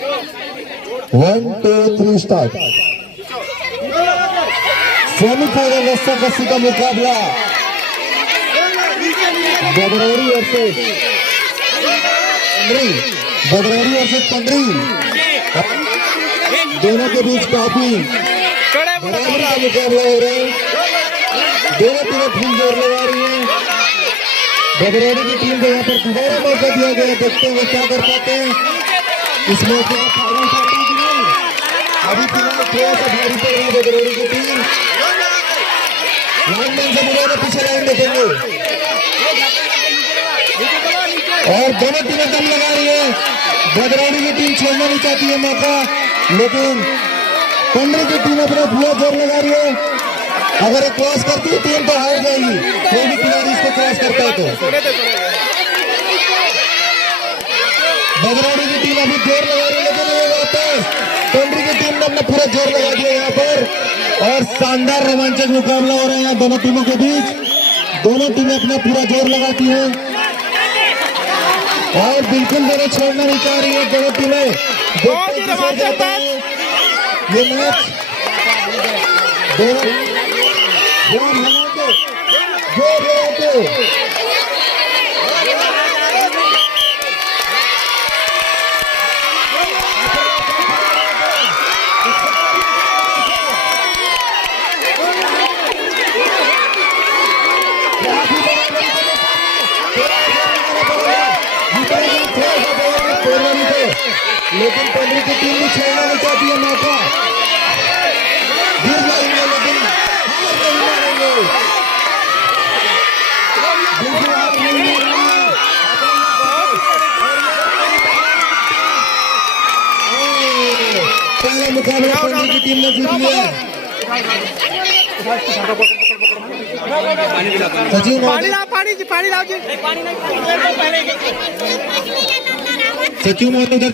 1 2 3 start. Semifinal रस्सा कस्सी का मुकाबला बदरौरी वर्सेस पंडरी। दोनों के बीच काफी बराबरी का मुकाबला हो रहा है। दोनों टीम जोर लगा रही है। बदरौरी की टीम को यहाँ पर दोबारा मौका दिया गया, देखते हुए क्या कर पाते हैं इस मौके का फायदा उठाते हैं कि नहीं। अभी फिलहाल थोड़ा सा भारी पड़ रही है बदरौरी की टीम। लाइनमैन से मुझे पीछे लाइन देखेंगे और दोनों टीमें दम लगा रही है। बदरौरी की टीम छोड़ना नहीं चाहती है मौका, लेकिन पंडरी की टीम अपना पूरा जोर लगा रही है। अगर ये क्रॉस करती है टीम तो हार जाएगी, कोई भी खिलाड़ी इसको क्रॉस करता है तो। बदरौरी की टीम अभी जोर लगा रही है, लेकिन ये वापस पंडरी की टीम ने अपना पूरा जोर लगा दिया यहाँ पर और शानदार रोमांचक मुकाबला हो रहा है यहाँ दोनों टीमों के बीच। दोनों टीमें अपना पूरा जोर लगाती हैं और बिल्कुल दोनों छोड़ना नहीं चाह रही है। दोनों टीमें जाता है ये मैच। दोनों लेकिन पंडरी की टीम भी छोड़ना नहीं चाहती है मौका। गिर जाएंगे लेकिन हार नहीं मानेंगे, बिल्कुल हार नहीं मानेंगे। पहला मुकाबला पंडरी की टीम ने जीत लिया। सचिव महोदय